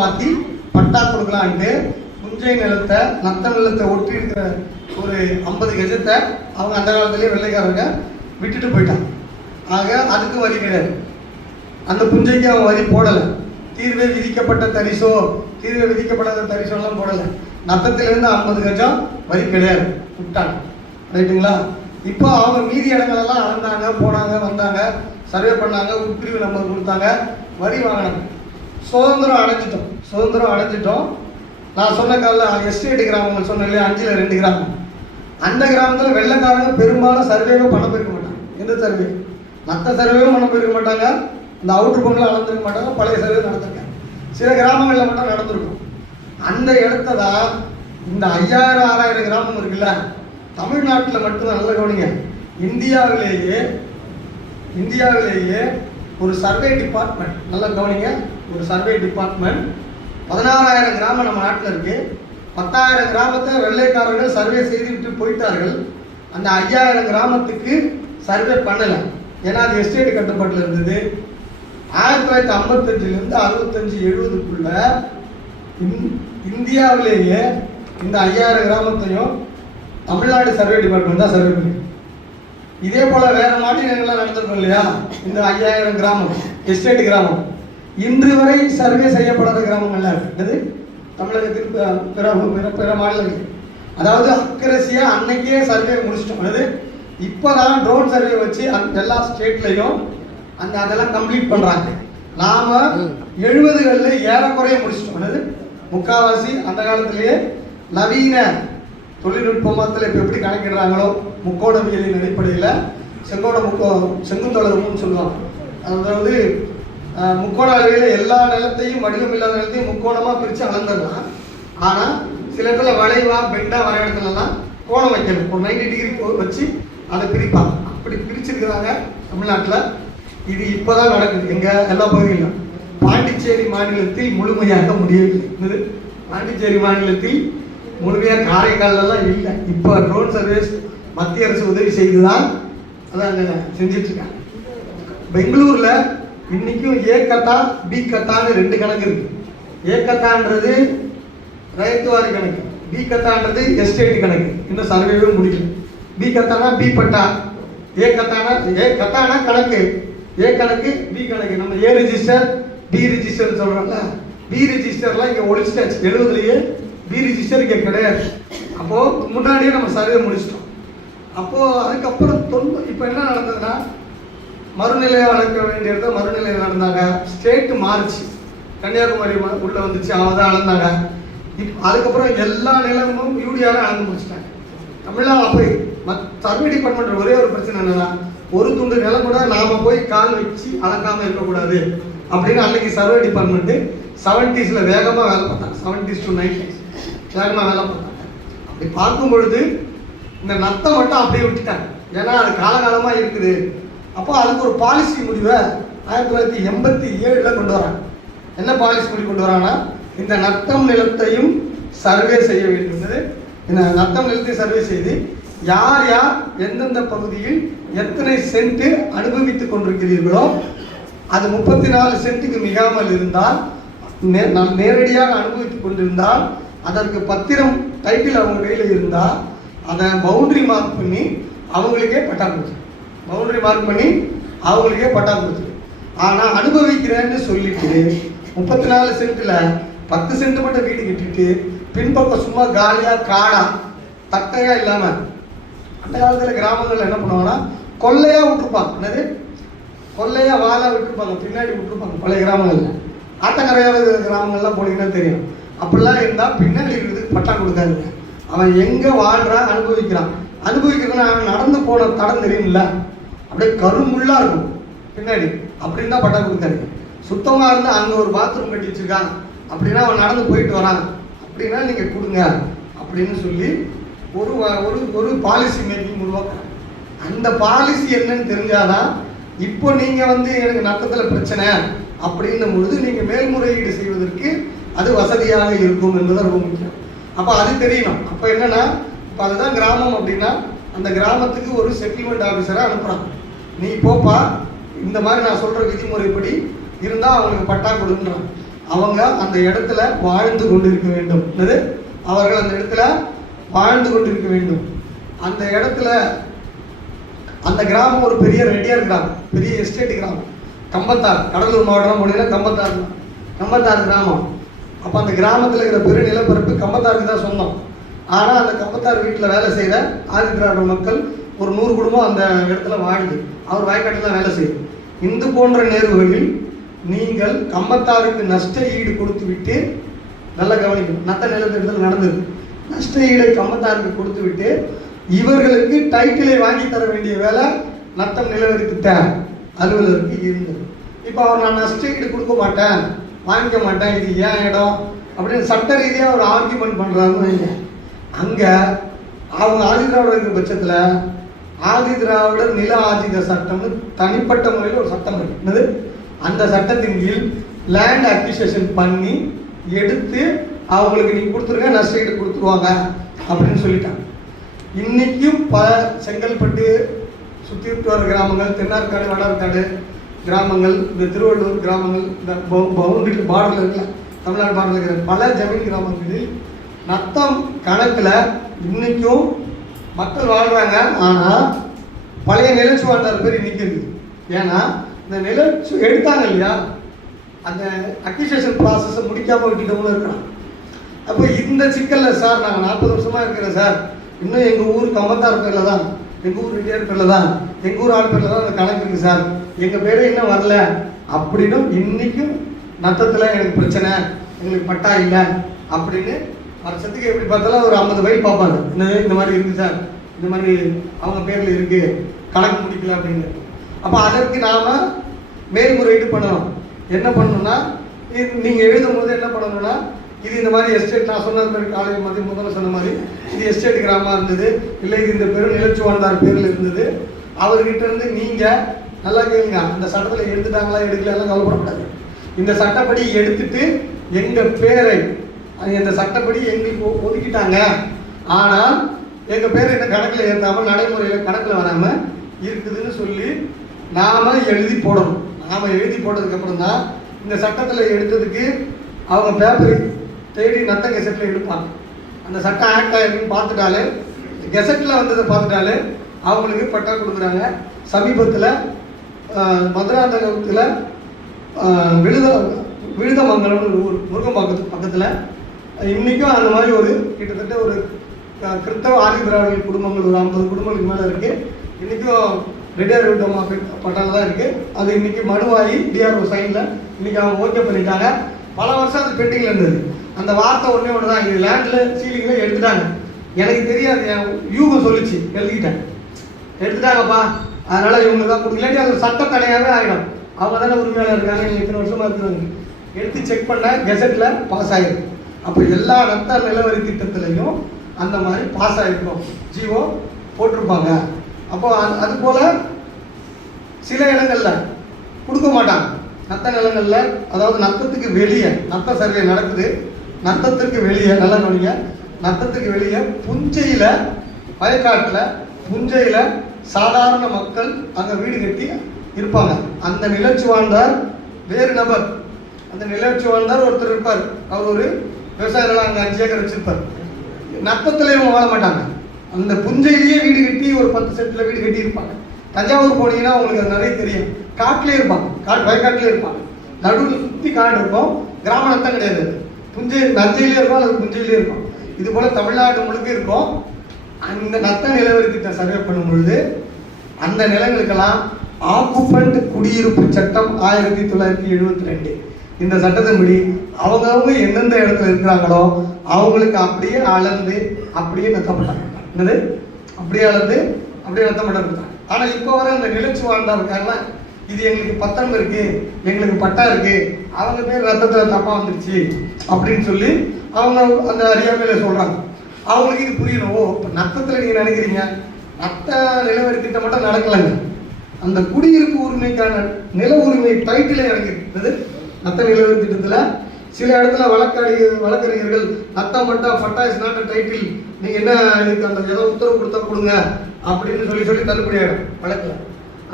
மாற்றி பட்டா கொடுக்கலான்ட்டு குஞ்சை நிலத்தை நத்த நிலத்தை ஒட்டி இருக்கிற ஒரு ஐம்பது கஜத்தை அவங்க அந்த காலத்திலேயே வெள்ளைக்காரங்க விட்டுட்டு போயிட்டாங்க. ஆக அதுக்கு வரி கிடையாது. அந்த புஞ்சைக்கு அவன் வரி போடலை. தீர்வே விதிக்கப்பட்ட தரிசோ தீர்வை விதிக்கப்படாத தரிசோலாம் போடலை. நத்தத்திலிருந்து ஐம்பது கஜம் வரி கிடையாது. விட்டாங்க. ரைட்டுங்களா இப்போ அவங்க மீதி இடங்களெல்லாம் அளந்தாங்க போனாங்க வந்தாங்க சர்வே பண்ணாங்க உட்பிரிவு நம்பர் கொடுத்தாங்க வரி வாங்கினாங்க. சுதந்திரம் அடைஞ்சிட்டோம். சுதந்திரம் அடைஞ்சிட்டோம். நான் சொன்ன காலில் எஸ்டேட் கிராமங்கள் சொன்னேன் இல்லையா? அஞ்சில் ரெண்டு கிராமம். அந்த கிராமத்தில் வெள்ளக்காரங்க பெரும்பாலும் சர்வேவே பணம் போயிருக்க மாட்டாங்க. எந்த சர்வே மற்ற சர்வேவும் பணம் போயிருக்க மாட்டாங்க. இந்த அவுட்ரு பங்கில் அளந்துருக்க மாட்டாங்க. பழைய சர்வே நடந்திருக்காங்க. சில கிராமங்களில் மட்டும் நடந்திருக்கும். அந்த இடத்த தான் இந்த ஐயாயிரம் ஆறாயிரம் கிராமம் இருக்குல்ல? தமிழ்நாட்டில் மட்டும்தான் நல்ல கவனிங்க. இந்தியாவிலேயே இந்தியாவிலேயே ஒரு சர்வே டிபார்ட்மெண்ட் நல்லா கவனிங்க. ஒரு சர்வே டிபார்ட்மெண்ட் பதினாறாயிரம் கிராமம் நம்ம நாட்டில் இருக்கு. பத்தாயிரம் கிராமத்தை வெள்ளைக்காரர்கள் சர்வே செய்துவிட்டு போயிட்டார்கள். அந்த ஐயாயிரம் கிராமத்துக்கு சர்வே பண்ணலை. ஏன்னா அது எஸ்டேட் கட்டுப்பாட்டில் இருந்தது. ஆயிரத்தி தொள்ளாயிரத்தி ஐம்பத்தஞ்சிலேருந்து அறுபத்தஞ்சு எழுபதுக்குள்ள இந்தியாவிலேயே இந்த ஐயாயிரம் கிராமத்தையும் தமிழ்நாடு சர்வே டிபார்ட்மெண்ட் தான் சர்வே பண்ணி இதே போல வேற மாநிலங்கள்லாம் நடந்திருக்கும் இல்லையா? இந்த ஐயாயிரம் கிராமம் எஸ்டேட் கிராமம். இன்று வரை சர்வே செய்யப்படாத கிராமங்கள்லாம் இருக்குது தமிழகத்தில் பிற பிற பிற- பிற மாநிலங்கள். அதாவது அக்கரசியாக அன்னைக்கே சர்வே முடிச்சிட்டோம். அதாவது இப்போதான் ட்ரோன் சர்வே வச்சு அந்த எல்லா ஸ்டேட்லையும் அந்த அதெல்லாம் கம்ப்ளீட் பண்ணுறாங்க நாம் எழுபதுகளில் ஏறக்குறைய முடிச்சிட்டோம். அது முக்காவாசி அந்த காலத்திலேயே நவீன தொழில்நுட்பமாத்தில் இப்போ எப்படி கணக்கிடுறாங்களோ முக்கோணவியலின் அடிப்படையில் செங்கோண முக்கோ செங்குந்தொடர்புன்னு சொல்லுவாங்க. அதாவது முக்கோண அளவில் எல்லா நிலத்தையும் வடிவம் இல்லாத நிலத்தையும் முக்கோணமாக பிரித்து அளந்துடலாம். ஆனால் சில இடத்துல வளைவா பெண்டா வர இடத்துலலாம் கோணம் வைக்கணும். ஒரு 90 டிகிரி வச்சு அதை பிரிப்பாங்க. அப்படி பிரிச்சிருக்கிறாங்க தமிழ்நாட்டில். இது இப்போ தான் நடக்குது. எங்கள் எல்லா பகுதியிலும் பாண்டிச்சேரி மாநிலத்தில் முழுமையாக முடியவில்லை. பாண்டிச்சேரி மாநிலத்தில் முழுமையாக காரைக்காலெல்லாம் இல்லை. இப்போ ட்ரோன் சர்வீஸ் மத்திய அரசு உதவி செய்து தான் அதை அங்கே பெங்களூரில் இன்றைக்கும் ஏ கத்தா பி கத்தான்னு ரெண்டு கணக்கு இருக்குது ஏ கத்தான்றது ரயத்துவாரி கணக்கு. பி கத்தான்றது எஸ்டேட் கணக்கு. இன்னும் சர்வேவே முடியல பி கத்தானா பி பட்டா. ஏ கத்தானா ஏ கத்தானா கணக்கு. ஏ கணக்கு பி கணக்கு. நம்ம ஏ ரிஜிஸ்டர் பி ரிஜிஸ்டர்னு சொல்கிறோம்ல பி ரிஜிஸ்டர்லாம் இங்கே ஒழிச்சிட்டாச்சு. எழுபதுலேயே வீரி ரிஜிஸ்டர் கிடையாது. அப்போது முன்னாடியே நம்ம சர்வே முடிச்சிட்டோம். அப்போது அதுக்கப்புறம் தொண்ணூ இப்போ என்ன நடந்ததுன்னா மறுநிலை வளர்க்க வேண்டிய இடத்துல மறுநிலை நடந்தாங்க. ஸ்டேட் மாறுச்சு. கன்னியாகுமரி உள்ளே வந்துச்சு. அவங்க தான் அளந்தாங்க. இப் அதுக்கப்புறம் எல்லா நிலமும் யூடியாரும் அளந்து முடிச்சிட்டாங்க. தமிழ்நாடு அப்போ மத் சர்வே டிபார்ட்மெண்ட் ஒரே ஒரு பிரச்சனை என்னன்னா ஒரு துண்டு நிலம் கூட நாம் போய் கால் வச்சு அளக்காமல் இருக்கக்கூடாது. அப்படின்னு அன்னைக்கு சர்வே டிபார்ட்மெண்ட்டு செவன்டிஸில் வேகமாக வேலை பார்த்தாங்க. செவன்டிஸ் டு நைன்டிஸ் வேகமாக வேலை பார்த்தாங்க அப்படி பார்க்கும் பொழுது இந்த நத்தை மட்டும் அப்படியே விட்டுட்டாங்க. ஏன்னா அது காலகாலமாக இருக்குது. அப்போ அதுக்கு ஒரு பாலிசி முடிவை ஆயிரத்தி தொள்ளாயிரத்தி எண்பத்தி ஏழில் கொண்டு வராங்க. என்ன பாலிசி முடிவு கொண்டு வராங்கன்னா இந்த நத்தம் நிலத்தையும் சர்வே செய்ய வேண்டியது இந்த நத்தம் நிலத்தை சர்வே செய்து யார் யார் எந்தெந்த பகுதியில் எத்தனை சென்ட் அனுபவித்து கொண்டிருக்கிறீர்களோ அது முப்பத்தி நாலு சென்ட்டுக்கு மிகாமல் இருந்தால் நே- நேரடியாக அனுபவித்துக் கொண்டிருந்தால் அதற்கு பத்திரம் டைட்டில் அவங்க கையில் இருந்தால் அதை பவுண்டரி மார்க் பண்ணி அவங்களுக்கே பட்டா கொடுத்து. பவுண்டரி மார்க் பண்ணி அவங்களுக்கே பட்டா கொடுத்து. ஆனால் அனுபவிக்கிறேன்னு சொல்லிட்டு முப்பத்தி நாலு சென்ட்டில் பத்து சென்ட் மட்டும் வீடு கட்டிட்டு பின்பக்கம் சும்மா காலியாக காடா தட்டையா இல்லாமல் அந்த காலத்தில் கிராமங்களில் என்ன பண்ணுவாங்கன்னா கொள்ளையாக விட்டுருப்பாங்க. என்னது? கொள்ளையாக வாழை விட்டுருப்பாங்க. பின்னாடி விட்டுருப்பாங்க. பழைய கிராமங்களில். ஆத்தங்கரையோர கிராமங்கள்லாம் போனீங்கன்னா தெரியும். அப்படிலாம் இருந்தால் பின்னாடி இருக்கிறதுக்கு பட்டா கொடுக்காதுங்க. அவன் எங்கே வாழ்கிறான் அனுபவிக்கிறான். அனுபவிக்கிறதுனா அவன் நடந்து போன தடம் தெரியும்ல அப்படியே கருமுள்ளாக இருக்கும். பின்னாடி. அப்படின்னு தான் பட்டா கொடுக்காரு சுத்தமாக இருந்தால் அங்கே ஒரு பாத்ரூம் கட்டி வச்சுருக்கான். அப்படின்னா அவன் நடந்து போயிட்டு வரான். அப்படின்னா நீங்கள் கொடுங்க. அப்படின்னு சொல்லி ஒரு ஒரு ஒரு பாலிசி மேக்கிங் உருவாக்குறாங்க அந்த பாலிசி என்னன்னு தெரிஞ்சாதான் இப்போ நீங்கள் வந்து எனக்கு நட்டத்தில் பிரச்சனை அப்படின்னும் பொழுது நீங்கள் மேல்முறையீடு செய்வதற்கு அது வசதியாக இருக்கும் என்பது ரொம்ப முக்கியம். அப்போ அது தெரியணும். அப்போ என்னன்னா இப்போ அதுதான் கிராமம் அப்படின்னா அந்த கிராமத்துக்கு ஒரு செட்டில்மெண்ட் ஆஃபீஸரை அனுப்புகிறான் நீ போப்பா இந்த மாதிரி நான் சொல்கிற விதிமுறைப்படி இருந்தால் அவங்களுக்கு பட்டா கொடுன்றான் அவங்க அந்த இடத்துல வாழ்ந்து கொண்டிருக்க வேண்டும். என்னது? அவர்கள் அந்த இடத்துல வாழ்ந்து கொண்டிருக்க வேண்டும். அந்த இடத்துல அந்த கிராமம் ஒரு பெரிய ரெடியாக கிராமம் பெரிய எஸ்டேட் கிராமம். கம்பத்தார் கடலூர் மாவட்டம் போனீங்கன்னா கம்பத்தார் கம்பத்தார் கிராமம். அப்போ அந்த கிராமத்தில் இருக்கிற பெரு நிலப்பரப்பு கம்பத்தாருக்கு தான் சொந்தம். ஆனால் அந்த கம்பத்தார் வீட்டில் வேலை செய்கிற ஆதி திராவிட மக்கள் ஒரு நூறு குடும்பம் அந்த இடத்துல வாழுது. அவர் வாய்க்காட்டில் தான் வேலை செய்யுது இந்து போன்ற நேர்வுகளில் நீங்கள் கம்பத்தாருக்கு நஷ்ட ஈடு கொடுத்து விட்டு நல்லா கவனிக்கணும். நத்த நிலத்திட்டத்தில் நடந்தது. நஷ்ட ஈடை கம்பத்தாருக்கு கொடுத்து விட்டு இவர்களுக்கு டைட்டிலை வாங்கி தர வேண்டிய வேலை நத்தம் நிலவரி திட்ட அலுவலருக்கு இருந்தது. இப்போ அவர் நான் நஷ்ட ஈடு கொடுக்க மாட்டேன். வாங்கிக்க மாட்டேன் இது ஏன் இடம்? அப்படின்னு சட்ட ரீதியாக ஒரு ஆர்கியூமெண்ட் பண்ணுறாருன்னு வைங்க. அங்கே அவங்க ஆதி திராவிடர் இருக்கிற பட்சத்தில் ஆதி திராவிடர் நில ஆஜித சட்டம்னு தனிப்பட்ட முறையில் ஒரு சட்டம் என்னது? அந்த சட்டத்தின் கீழ் லேண்ட் அக்விசேஷன் பண்ணி எடுத்து அவங்களுக்கு நீங்கள் கொடுத்துருங்க நஷ்டஈடு கொடுத்துருவாங்க அப்படின்னு சொல்லிட்டாங்க. இன்றைக்கும் பல செங்கல்பட்டு சுற்றி வர கிராமங்கள் தென்னார்காடு வடார்காடு கிராமங்கள் இந்த திருவள்ளூர் கிராமங்கள் இந்த பவுண்டரி பார்டரில் இருக்கல தமிழ்நாடு பார்டரில் இருக்கிற பல ஜமீன் கிராமங்களில் நத்தம் கணக்கில் இன்னைக்கும் மக்கள் வாழ்கிறாங்க ஆனால் பழைய நிலச்சி வாழ்ந்தார் பேர் இன்னைக்கு ஏன்னா இந்த நிலச்சி எடுத்தாங்க இல்லையா? அந்த அக்விசேஷன் ப்ராசஸை முடிக்காமல் விட்டுட்டவங்களும் இருக்கலாம் அப்போ இந்த சிக்கலில் சார் நாங்கள் நாற்பது வருஷமாக இருக்கிறோம் சார். இன்னும் எங்கள் ஊர் கம்பத்தார் பேரில் தான் எங்கள் ஊர் ரெட்டியார் பேரில் தான் எங்கள் ஊர் ஆள் பேரில் தான் அந்த கணக்கு இருக்குது சார். எங்கள் பேர் இன்னும் வரல. அப்படின்னும் இன்றைக்கும் நத்தத்தில் எனக்கு பிரச்சனை எங்களுக்கு பட்டா இல்லை அப்படின்னு வருஷத்துக்கு எப்படி பார்த்தாலும் ஒரு ஐம்பது வயது பார்ப்பாங்க. இந்த இந்த மாதிரி இருக்குது சார். இந்த மாதிரி அவங்க பேரில் இருக்குது கணக்கு முடிக்கல அப்படின்னு. அப்போ அதற்கு நாம் மேல்முறையீடு பண்ணணும். என்ன பண்ணணும்னா இது நீங்கள் எழுதும் போது என்ன பண்ணணும்னா இது இந்த மாதிரி எஸ்டேட் நான் சொன்னது மாதிரி காலேஜ் மாதிரி முதல்ல சொன்ன மாதிரி இது எஸ்டேட் கிராமமாக இருந்தது இல்லை இது இந்த பெரும் நிலச்சி வாழ்ந்தார் பேரில் இருந்தது அவர்கிட்ட இருந்து நீங்கள் நல்லா கேளுங்க அந்த சட்டத்தில் எடுத்துட்டாங்களா எடுக்கல எல்லாம் கவலைப்படக்கூடாது. இந்த சட்டப்படி எடுத்துட்டு எங்கள் பேரை இந்த சட்டப்படி எங்களுக்கு ஒதுக்கிட்டாங்க. ஆனால் எங்கள் பேர் என்ன கணக்கில் ஏற்றாமல் நடைமுறையில் கணக்கில் வராமல் இருக்குதுன்னு சொல்லி நாம எழுதி போடணும். நாம எழுதி போட்டதுக்கப்புறம் தான் இந்த சட்டத்தில் எடுத்ததுக்கு அவங்க பேப்பரை தேடி நத்த கெசட்டில் எடுப்பாங்க. அந்த சட்டம் ஆக்ட் ஆகிருக்குன்னு பார்த்துட்டாலே கெசட்டில் வந்ததை பார்த்துட்டாலே அவங்களுக்கு பட்டா கொடுக்குறாங்க. சமீபத்தில் மதுராந்தகத்தில் விழுத விழுதமங்கலம்னு ஒரு ஊர் முருகம்பாக்கத்துக்கு பக்கத்தில். இன்றைக்கும் அந்த மாதிரி ஒரு கிட்டத்தட்ட ஒரு கிறித்தவ கிறிஸ்தவ ஆதி திராவிட குடும்பங்கள் ஒரு ஐம்பது குடும்பங்களுக்கு மேலே இருக்குது இன்றைக்கும் ரிட்டையர் விட்டோமா பட்டால தான் இருக்குது அது இன்றைக்கி மனுவாகி டிஆர்ஓ சைனில் இன்றைக்கி அவங்க ஓகே பண்ணிட்டாங்க. பல வருஷம் அது பெண்டிங்கில் இருந்தது. அந்த வார்த்தை ஒன்றே ஒன்று தான் இது லேண்டில் சீலிங்கில் எடுத்துட்டாங்க. எனக்கு தெரியாது என் யூகம் சொல்லிச்சு. எழுதிக்கிட்டேன். எடுத்துட்டாங்கப்பா. அதனால இவங்க தான் கொடுக்க இல்லாட்டி அது சட்ட தடையாகவே ஆகிடும் அவங்க தானே உரிமையாளர் இருக்காங்க நீங்கள் இத்தனை வருஷமாக இருக்கிறாங்க எடுத்து செக் பண்ண கெசட்டில் பாஸ் ஆகிடும் அப்போ எல்லா நத்த நிலவரி திட்டத்துலையும் அந்த மாதிரி பாஸ் ஆகிருக்கும் ஜிஓ போட்டிருப்பாங்க. அப்போ அது- அதுபோல் சில இடங்களில் கொடுக்க மாட்டாங்க. நத்த நிலங்களில் அதாவது நத்தத்துக்கு வெளியே நத்த சர்வே நடக்குது. நத்தத்துக்கு வெளியே நல்லா கவனிங்க. நத்தத்துக்கு வெளியே புஞ்சையில் வயக்காட்டில் புஞ்சையில் சாதாரண மக்கள் அங்கே வீடு கட்டி இருப்பாங்க. அந்த நிலச்சி வாழ்ந்தார் வேறு நபர். அந்த நிலச்சி வாழ்ந்தார் ஒருத்தர் இருப்பார். அவர் ஒரு விவசாய நிலம் அங்கே அஞ்சு ஏக்கர் வச்சிருப்பார். நத்தத்தில் இவங்க வாழ மாட்டாங்க. அந்த புஞ்சையிலேயே வீடு கட்டி ஒரு பத்து செட்டில் வீடு கட்டி இருப்பாங்க. தஞ்சாவூர் போனீங்கன்னா உங்களுக்கு அது நிறைய தெரியும். காட்டிலே இருப்பாங்க. காட்டு வயக்காட்டிலே இருப்பாங்க. நடுவில் சுற்றி காடு இருக்கும். கிராம கிடையாது புஞ்சை நஞ்சையிலே இருக்கும் அல்லது புஞ்சையிலே இருக்கும். இது போல் தமிழ்நாடு முழுக்க இருக்கும். அந்த நத்த நிலவரி திட்டம் சர்வே பண்ணும் பொழுது அந்த நிலங்களுக்கெல்லாம் ஆக்குபண்ட் குடியிருப்பு சட்டம் ஆயிரத்தி தொள்ளாயிரத்தி எழுபத்தி ரெண்டு. இந்த சட்டத்தின்படி அவங்கவுங்க எந்தெந்த இடத்துல இருக்கிறாங்களோ அவங்களுக்கு அப்படியே அளந்து அப்படியே நத்தப்பட்டாங்க. என்னது? அப்படியே அளந்து அப்படியே நத்தப்பட்டாங்க ஆனால் இப்போ வர அந்த நிலச்சி வாழ்ந்தா இருக்காங்களா இது எங்களுக்கு பத்தம் இருக்கு எங்களுக்கு பட்டா இருக்கு அவங்க பேர் ரத்தத்தில் தப்பா வந்துருச்சு அப்படின்னு சொல்லி அவங்க அந்த அறியாமையில சொல்றாங்க. அவங்களுக்கு இது புரியணும். ஓ இப்போ நத்தத்தில் நீங்கள் நினைக்கிறீங்க? மற்ற நிலவரி மட்டும் நடக்கலைங்க. அந்த குடியிருப்பு உரிமைக்கான நில உரிமை டைட்டில் இறங்கிருக்கிறது நத்த நிலவரி திட்டத்தில் சில இடத்துல வழக்கறி வழக்கறிஞர்கள் நத்தம் மட்டா பட்டா இஸ் நாட் டைட்டில் நீங்கள் என்ன இதுக்கு அந்த ஏதோ உத்தரவு கொடுத்தா கொடுங்க அப்படின்னு சொல்லி சொல்லி தள்ளுபடி ஆகிடும் வழக்கில்.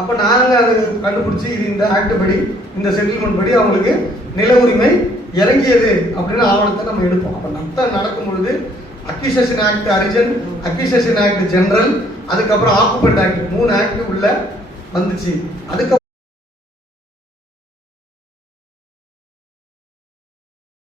அப்போ நாங்கள் அதை கண்டுபிடிச்சி இது இந்த ஆக்ட் படி இந்த செட்டில்மெண்ட் படி அவங்களுக்கு நில உரிமை இறங்கியது அப்படின்னு ஆவணத்தை நம்ம எடுப்போம். அப்போ நத்தம் நடக்கும் பொழுது acquisition act Harijan acquisition act general அதுக்கப்புறம் ஆக்குபெண்ட் ஆக்ட் மூணு ஆக்ட் உள்ள வந்துச்சு. அதுக்கப்புறம்